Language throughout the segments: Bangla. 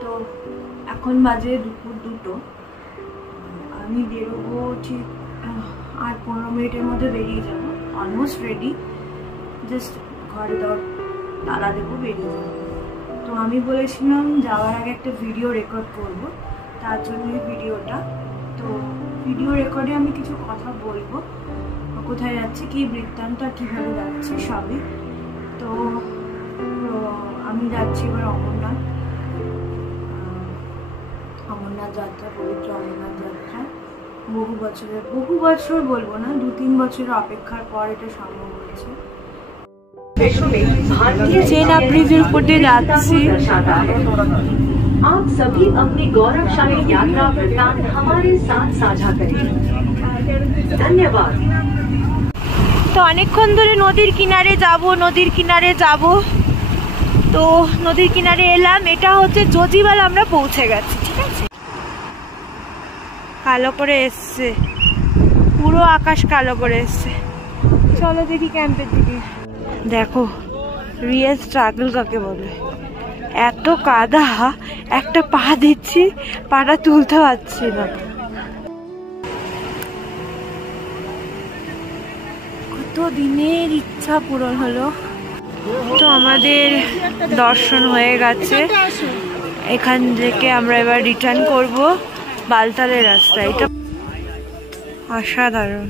তো এখন বাজে দুপুর 2টো। আমি বেরোবো ঠিক আর 15 মিনিটের মধ্যে বেরিয়ে যাবো। অলমোস্ট রেডি, জাস্ট ঘরে তালা দেবো, বেরিয়ে যাবো। তো আমি বলেছিলাম যাওয়ার আগে একটা ভিডিও রেকর্ড করব, তার জন্যই ভিডিওটা। তো ভিডিও রেকর্ডে আমি কিছু কথা বলবো, কোথায় যাচ্ছে, কি বৃত্তান্ত, কীভাবে যাচ্ছে সবই। তো আমি যাচ্ছি এবার অমরনাথ যাত্রা, পবিত্র অমরনাথ যাত্রা। বহু বছর বলবো না, 2-3 বছরের অপেক্ষার পর এটা সম্ভব হয়েছে। চেন ব্রিজের উপর দিয়ে যাচ্ছি। आप सभी अपनी गौरवशाली यात्रा वृत्तांत हमारे साथ साझा करें। धन्यवाद। তো অনেকক্ষণ ধরে নদীর কিনারে যাব। তো নদীর কিনারে এলাম, এটা হচ্ছে জজিবাল, আমরা পৌঁছে গেছি। ঠিক আছে, কালো করে এসছে, পুরো আকাশ কালো করে এসছে। চলো দেখি ক্যাম্পের দিকে। দেখো রিয়েল স্ট্রাগল কাকে বলে। এত কাদা, একটা পা দিচ্ছি, পাটা তুলতে পারছি না। কত দিনের ইচ্ছা পূরণ হলো। তো আমাদের দর্শন হয়ে গেছে। এখান থেকে আমরা এবার রিটার্ন করব বালতালের রাস্তায়। এটা অসাধারণ।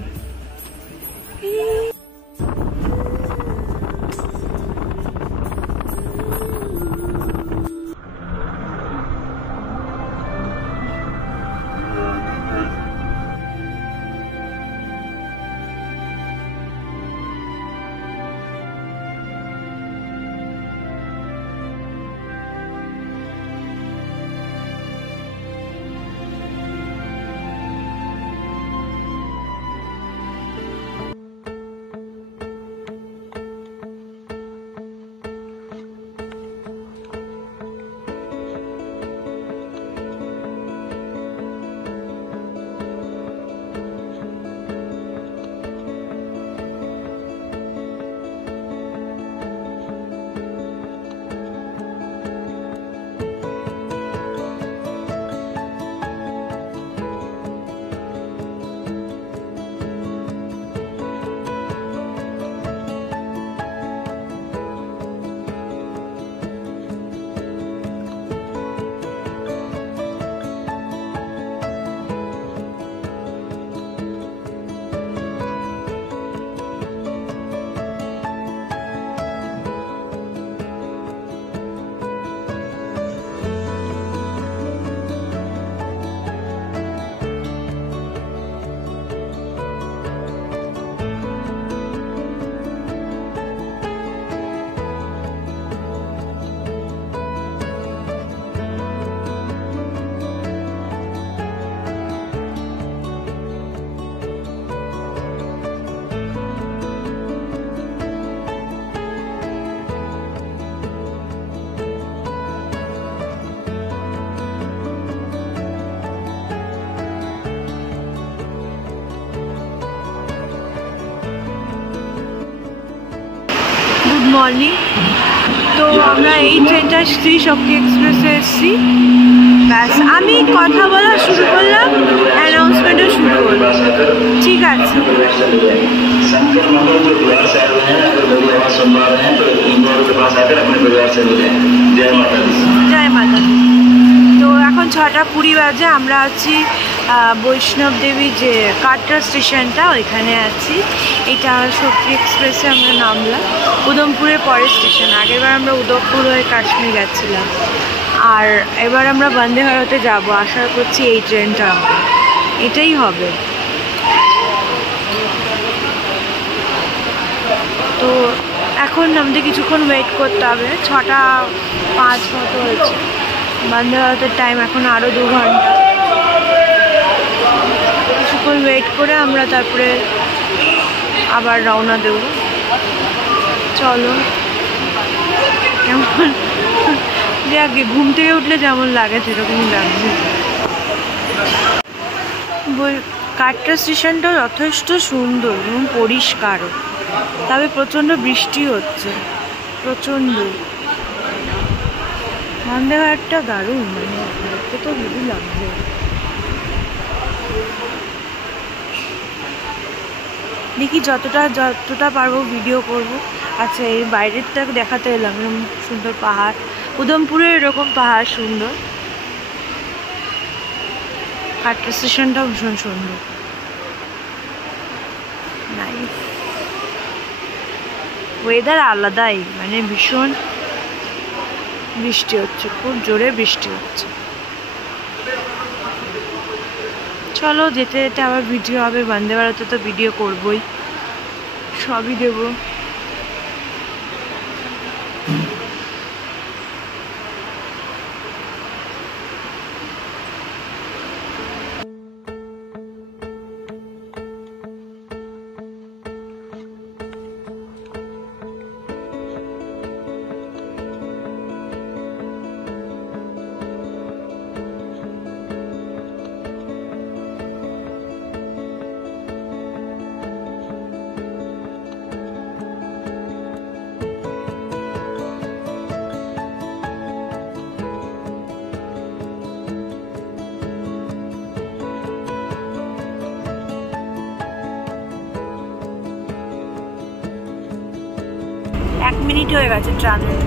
মর্নিং। তো আমরা এই ট্রেনটা শ্রী শক্তি এক্সপ্রেসে এসেছি। ব্যাস, আমি কথা বলা শুরু করলাম, অ্যানাউন্সমেন্টও শুরু করলাম। ঠিক আছে, জয় মাতা। তো এখন 6:20 বাজে। আমরা আছি বৈষ্ণব দেবী যে কাটরা স্টেশনটা, ওইখানে আছি। এটা শক্তি এক্সপ্রেসে আমরা নামলাম। উদমপুরের পরের স্টেশন। আগেরবার আমরা উদয়পুর হয়ে কাশ্মীর গেছিলাম, আর এবার আমরা বন্দে ভারতে যাব। আশা করছি এই ট্রেনটা এটাই হবে। তো এখন আমাদের কিছুক্ষণ ওয়েট করতে হবে। 6:05 মতো হয়েছে। বন্দে ভারতের টাইম এখন আরও 2 ঘন্টা। কিছুক্ষণ ওয়েট করে আমরা তারপরে আবার রওনা দেব। চলো, কেমন যে আগে ঘুম থেকে উঠলে যেমন লাগে সেরকমই লাগছে। কাটরা স্টেশনটা যথেষ্ট সুন্দর এবং পরিষ্কার, তবে প্রচণ্ড বৃষ্টি হচ্ছে, প্রচণ্ড। বন্দেভারতটা দারুণ, মানে দেখতে তো হেভি লাগছে। দেখি যতটা পারবো ভিডিও করব। আচ্ছা, এই বাইরেরটা দেখাতে এলাম, এরকম সুন্দর পাহাড়, উদমপুরের এরকম পাহাড় সুন্দর। কাটরা স্টেশনটাও ভীষণ সুন্দর, নাইস। ওয়েদার আলাদাই, মানে ভীষণ বৃষ্টি হচ্ছে, খুব জোরে বৃষ্টি হচ্ছে। চলো যেতে যেতে আবার ভিডিও হবে, বন্দে ভারতে তো ভিডিও করবই, সবই দেবো। এক মিনিট হয়ে গেছে ট্রাভেল।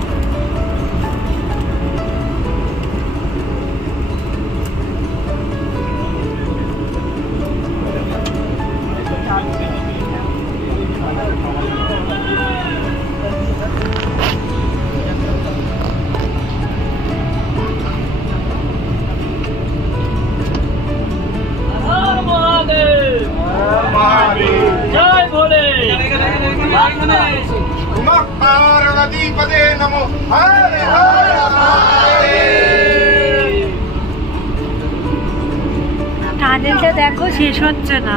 টানেলটা দেখো শেষ হচ্ছে না,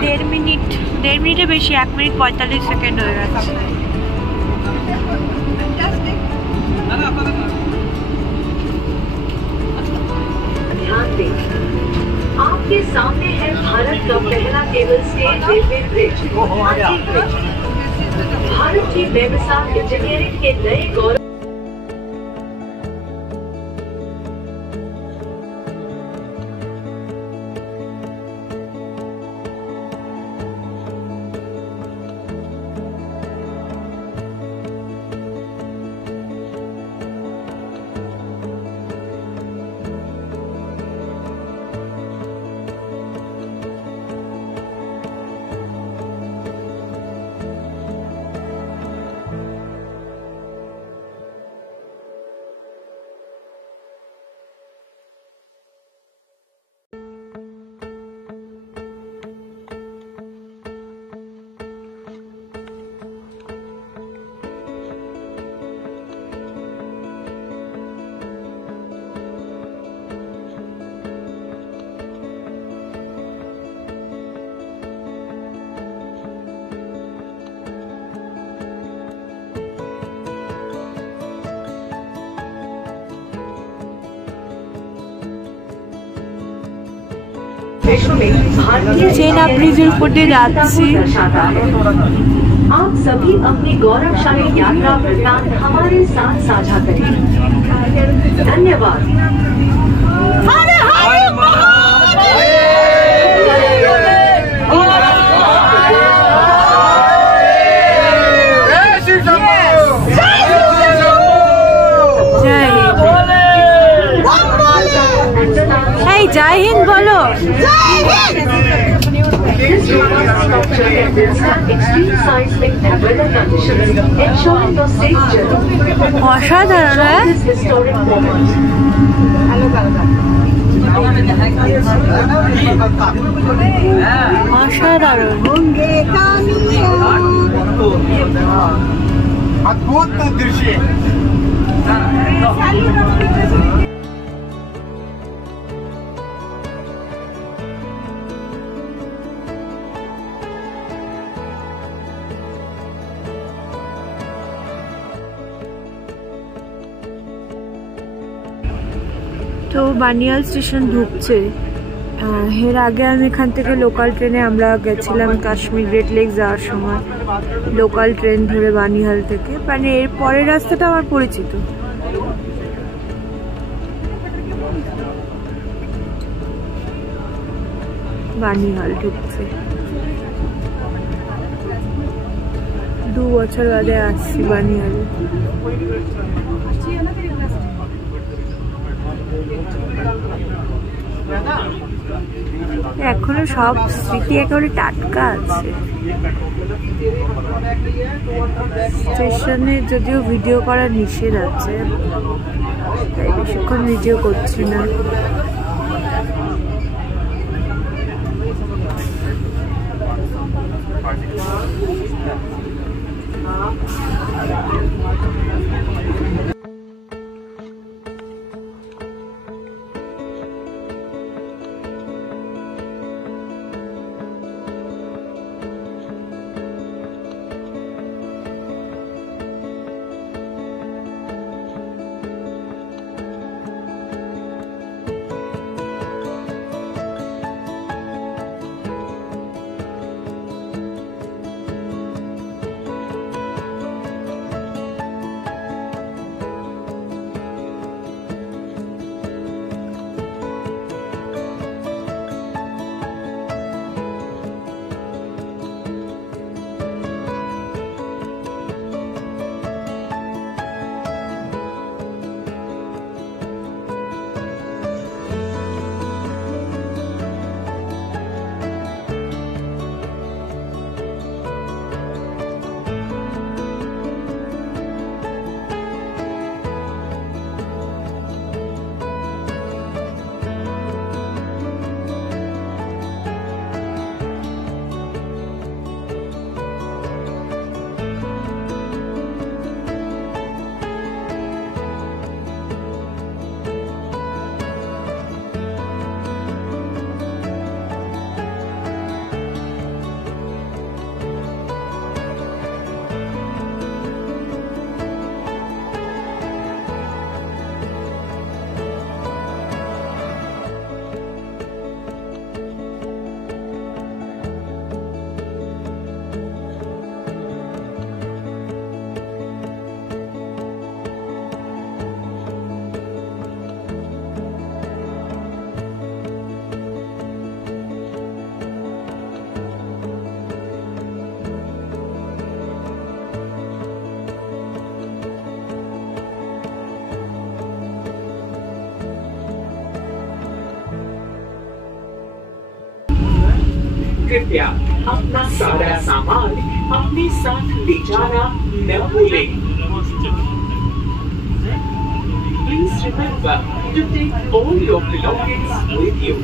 1.5 মিনিটে বেশি, 1 মিনিট 45 সেকেন্ড হয়ে গেছে। ध्यान दें, आपके सामने है भारत का पहला cable stage railway bridge, Bharat की बेमिसाल इंजीनियरिंग के नए गौरव। চেনা ব্রিজের উপর দিয়ে যাচ্ছি। आप सभी अपनी गौरवशाली यात्रा वृत्तांत हमारे साथ साझा करें। धन्यवाद। जय हिंद बोलो। অসাধারণ, অসাধারণ, अद्भुत दृश्य। তো বানিয়াল স্টেশন ঢুকছে, এর আগে আমি এখান থেকে লোকাল ট্রেনে আমরা গেছিলাম কাশ্মীর গ্রেট লেক যাওয়ার সময়, লোকাল ট্রেন ধরে বানিহাল থেকে। মানে এর পরের রাস্তাটা আমার পরিচিত। বানিহাল ঢুকছে, 2 বছর বাদে আসছি বানিহালে। এখনো সব স্মৃতি একেবারে টাটকা আছে। স্টেশনে যদিও ভিডিও করা নিষেধ আছে, তাই বেশিক্ষণ ভিডিও করছি না। कृपया अपना सारा सामान अपने साथ ले जाना न भूलें। Please remember to take all your belongings with you.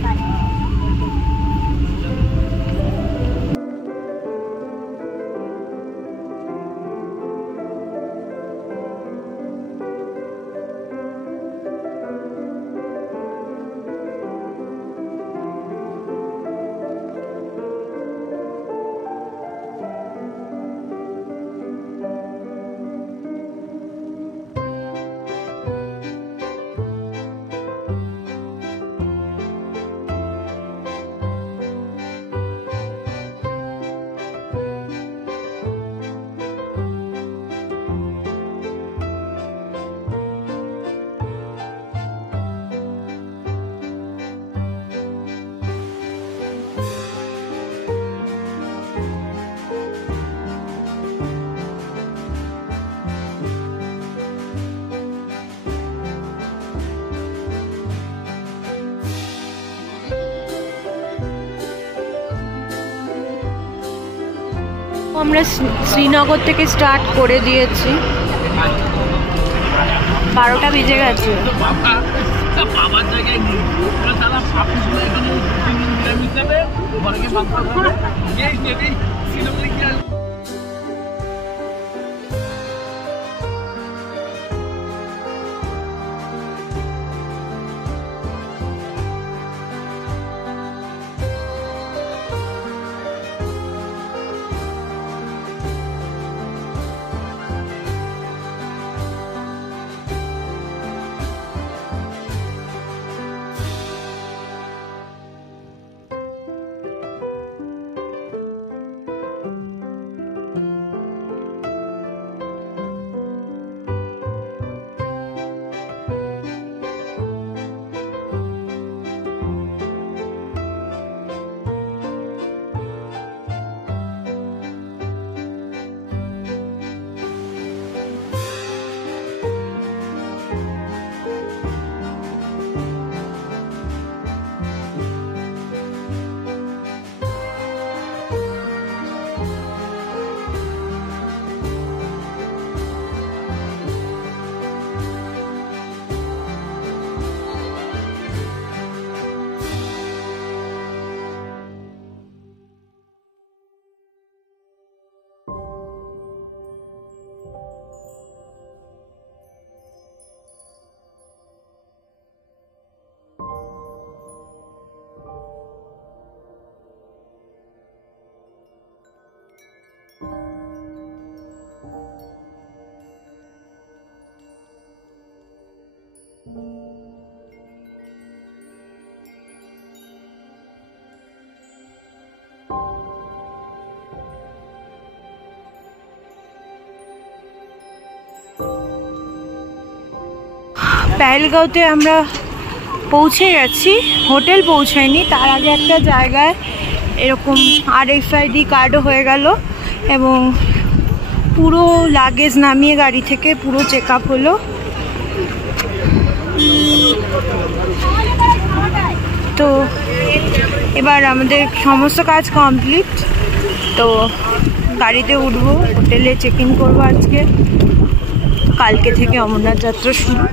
আমরা শ্রীনগর থেকে স্টার্ট করে দিয়েছি, 12টা বেজে গেছে। পেহেলগাঁওতে আমরা পৌঁছে গেছি, হোটেল পৌঁছায়নি, তার আগে একটা জায়গায় এরকম RFID কার্ডও হয়ে গেল এবং পুরো লাগেজ নামিয়ে গাড়ি থেকে পুরো চেক আপ হলো। তো এবার আমাদের সমস্ত কাজ কমপ্লিট। তো গাড়িতে উঠবো, হোটেলে চেক ইন করবো। আজকে কালকে থেকে অমরনাথ যাত্রা শুরু।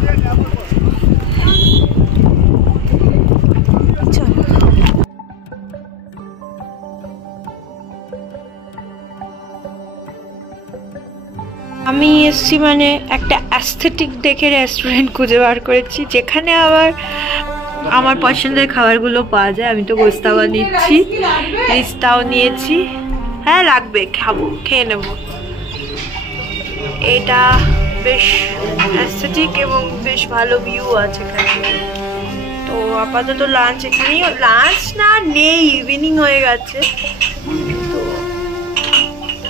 আমি এসছি মানে একটা অ্যাস্থেটিক দেখে রেস্টুরেন্ট খুঁজে বার করেছি, যেখানে আবার আমার পছন্দের খাবারগুলো পাওয়া যায়। আমি তো গোস্তাওয়া নিচ্ছি, রিস্তাও নিয়েছি। হ্যাঁ লাগবে, খাবো, খেয়ে নেব। এটা বেশ অ্যাস্থেটিক এবং বেশ ভালো ভিউ আছে এখানে। তো আপাতত লাঞ্চ এখানেই, লাঞ্চ না নেই, ইভিনিং হয়ে গেছে। তো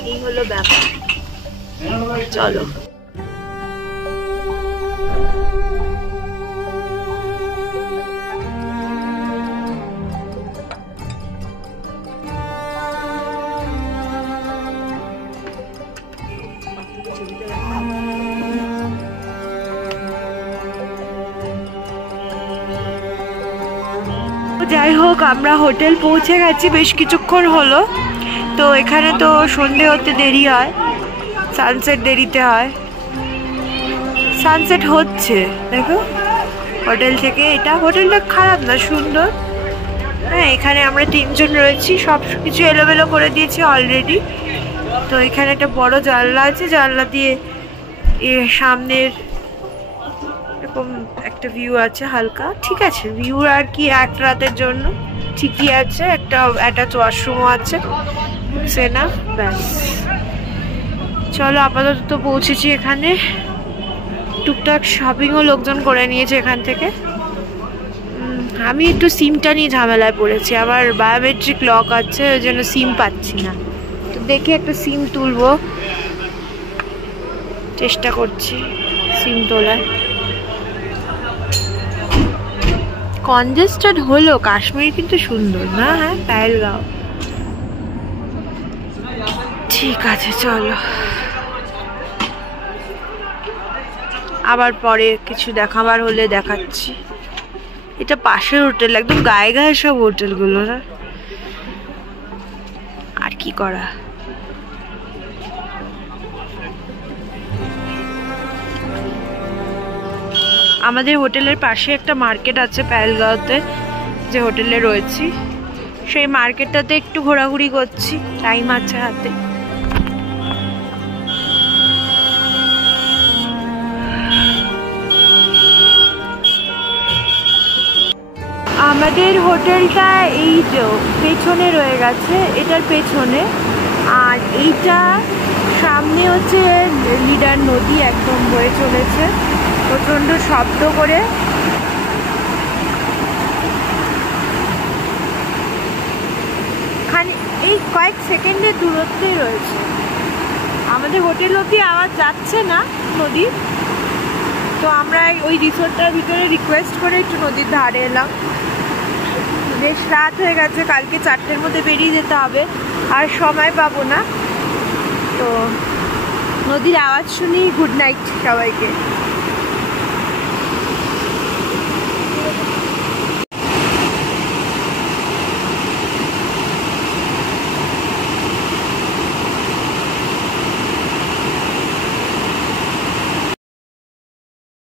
এই হলো ব্যাপার, চলো। যাই হোক, আমরা হোটেল পৌঁছে গেছি, বেশ কিছুক্ষণ হলো। তো এখানে তো সন্ধে হতে দেরি হয়, সানসেট দেরিতে হয়। সানসেট হচ্ছে, দেখো হোটেল থেকে। এটা হোটেলটা খারাপ না, সুন্দর। হ্যাঁ, এখানে আমরা 3 জন রয়েছি, সব কিছু এলোমেলো করে দিয়েছি অলরেডি। তো এখানে একটা বড় জানলা আছে, জানলা দিয়ে সামনের এরকম একটা ভিউ আছে হালকা। ঠিক আছে, ভিউ আর কি, এক রাতের জন্য ঠিকই আছে। একটা অ্যাটাচ ওয়াশরুমও আছে, সে না ব্যাস। চলো, আপাতত তো পৌঁছেছি এখানে। টুকটাক শপিংও লোকজন করে নিয়েছে এখান থেকে। আমি একটু সিমটা নিয়ে ঝামেলায় পড়েছি, আমার বায়োমেট্রিক লক আছে, ওই জন্য সিম পাচ্ছি না। তো দেখে একটা সিম তুলবো, চেষ্টা করছি সিম তোলার। কনজেস্টেড হলো, কাশ্মীর কিন্তু সুন্দর না? হ্যাঁ, পেহেলগাঁও। ঠিক আছে, চলো আবার পরে কিছু দেখাবার হলে দেখাচ্ছি। এটা পাশের হোটেল, একদম গায়ে গায়ে সব হোটেলগুলো না, আর কি করা। আমাদের হোটেলের পাশে একটা মার্কেট আছে পেহেলগাঁওতে, যে হোটেলে রয়েছি সেই মার্কেটটাতে একটু ঘোরাঘুরি করছি, টাইম আছে হাতে। আমাদের হোটেলটা এই যে পেছনে রয়ে গেছে, এটার পেছনে। আর এইটা সামনে হচ্ছে লিডার নদী, একদম বয়ে চলেছে প্রচণ্ড শব্দ করে। এই কয়েক সেকেন্ডের দূরত্বেই রয়েছে। আমাদের হোটেল অবধি আওয়াজ যাচ্ছে না নদীর। তো আমরা ওই রিসোর্টটার ভিতরে রিকোয়েস্ট করে একটু নদীর ধারে এলাম। বেশ রাত হয়ে গেছে, কালকে 4টের মধ্যে বেরিয়ে যেতে হবে, আর সময় পাবো না। তো নদীর আওয়াজ শুনি গুড নাইট সবাইকে।